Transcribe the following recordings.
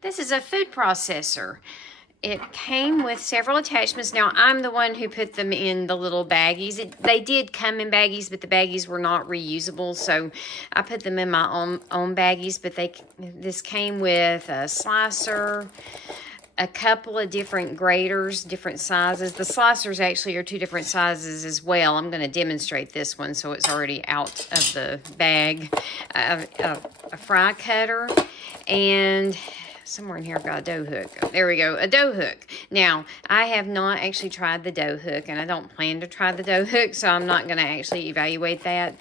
This is a food processor. It came with several attachments. Now, I'm the one who put them in the little baggies. They did come in baggies, but the baggies were not reusable, so I put them in my own baggies. But this came with a slicer, a couple of different graters, different sizes. The slicers actually are 2 different sizes as well. I'm going to demonstrate this one so it's already out of the bag. A fry cutter, and somewhere in here I've got a dough hook. There we go, a dough hook. Now, I have not actually tried the dough hook, and I don't plan to try the dough hook, so I'm not going to actually evaluate that.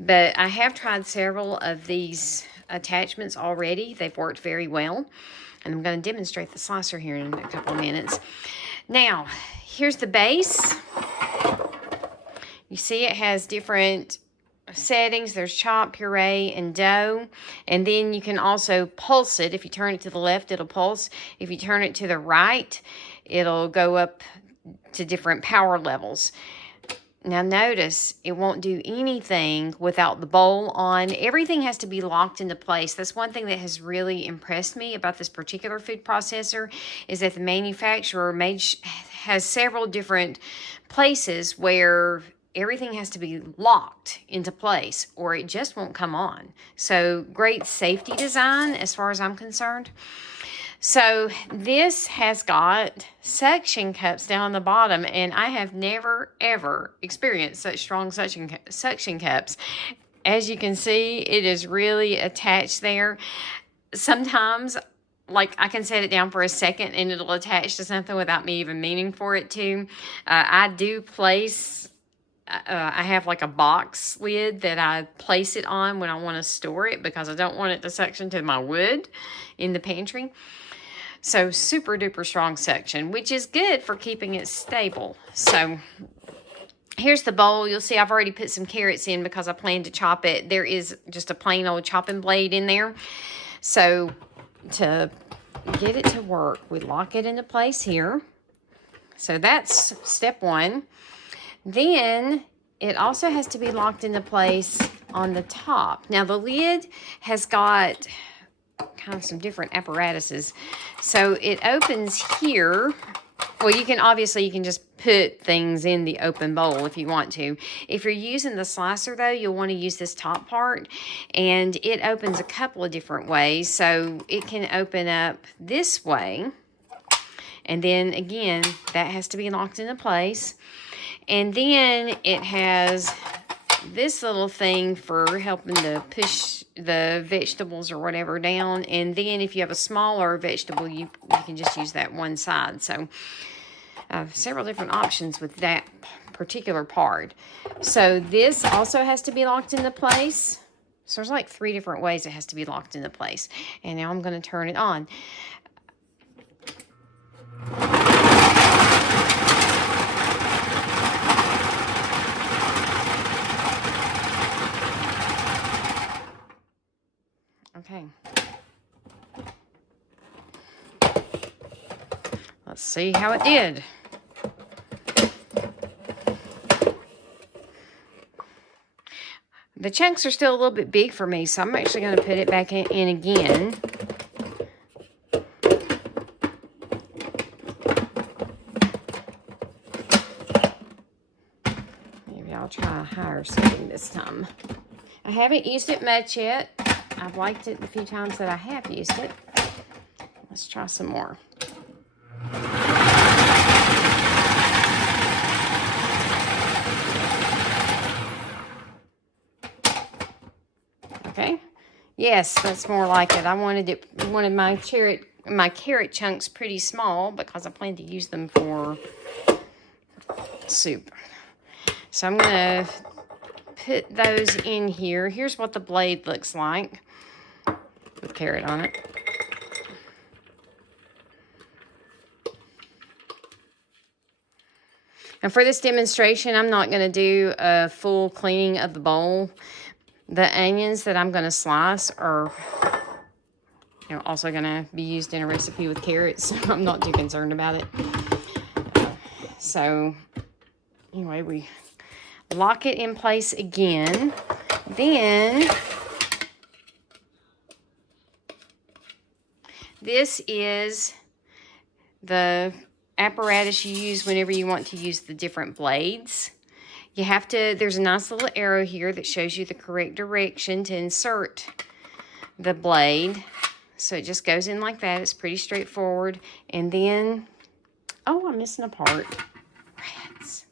But I have tried several of these attachments already. They've worked very well. And I'm going to demonstrate the slicer here in a couple of minutes. Now, here's the base. You see it has different settings. There's chop, puree, and dough. And then you can also pulse it. If you turn it to the left, it'll pulse. If you turn it to the right, it'll go up to different power levels. Now notice, it won't do anything without the bowl on. Everything has to be locked into place. That's one thing that has really impressed me about this particular food processor, is that the manufacturer has several different places where everything has to be locked into place or it just won't come on. So great safety design as far as I'm concerned. So this has got suction cups down the bottom, and I have never, ever experienced such strong suction cups. As you can see, it is really attached there. Sometimes, like, I can set it down for a second and it'll attach to something without me even meaning for it to. I do place... I have like a box lid that I place it on when I want to store it, because I don't want it to suction to my wood in the pantry. So super duper strong suction, which is good for keeping it stable. So here's the bowl. You'll see I've already put some carrots in because I plan to chop it. There is just a plain old chopping blade in there. So to get it to work, we lock it into place here. So that's step 1. Then it also has to be locked into place on the top. Now the lid has got kind of some different apparatuses. So it opens here. Well, you can just put things in the open bowl if you want to. If you're using the slicer though, you'll want to use this top part, and it opens a couple of different ways. So it can open up this way, and then again, that has to be locked into place. And then it has this little thing for helping to push the vegetables or whatever down. And then if you have a smaller vegetable, you can just use that one side. So several different options with that particular part. So this also has to be locked into place. So there's like 3 different ways it has to be locked into place. And now I'm going to turn it on. Okay. Let's see how it did. The chunks are still a little bit big for me, so I'm actually going to put it back in again. Maybe I'll try a higher setting this time. I haven't used it much yet. I've liked it the few times that I have used it. Let's try some more. Okay. Yes, that's more like it. I wanted my carrot chunks pretty small because I plan to use them for soup. So I'm going to put those in here. Here's what the blade looks like with carrot on it. And for this demonstration, I'm not going to do a full cleaning of the bowl. The onions that I'm going to slice are also going to be used in a recipe with carrots, so I'm not too concerned about it. So anyway, we lock it in place again. Then This is the apparatus you use whenever you want to use the different blades. You have to, there's a nice little arrow here that shows you the correct direction to insert the blade. So it just goes in like that. It's pretty straightforward. And then, oh, I'm missing a part. Rats.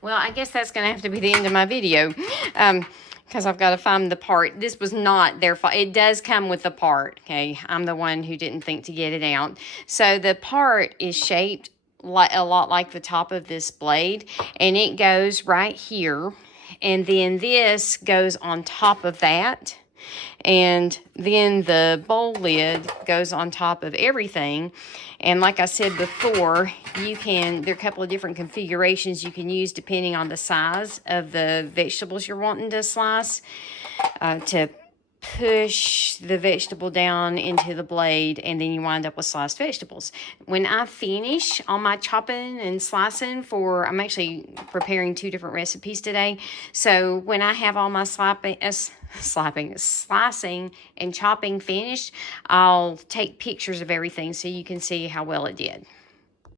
Well, I guess that's going to have to be the end of my video, because I've got to find the part. This was not their fault. It does come with the part, okay? I'm the one who didn't think to get it out. So the part is shaped like a lot like the top of this blade, and it goes right here, and then this goes on top of that. And then the bowl lid goes on top of everything. And like I said before, there are a couple of different configurations you can use depending on the size of the vegetables you're wanting to slice, to push the vegetable down into the blade, and then you wind up with sliced vegetables. When I finish all my chopping and slicing I'm actually preparing 2 different recipes today. So when I have all my slicing and chopping finished, I'll take pictures of everything so you can see how well it did.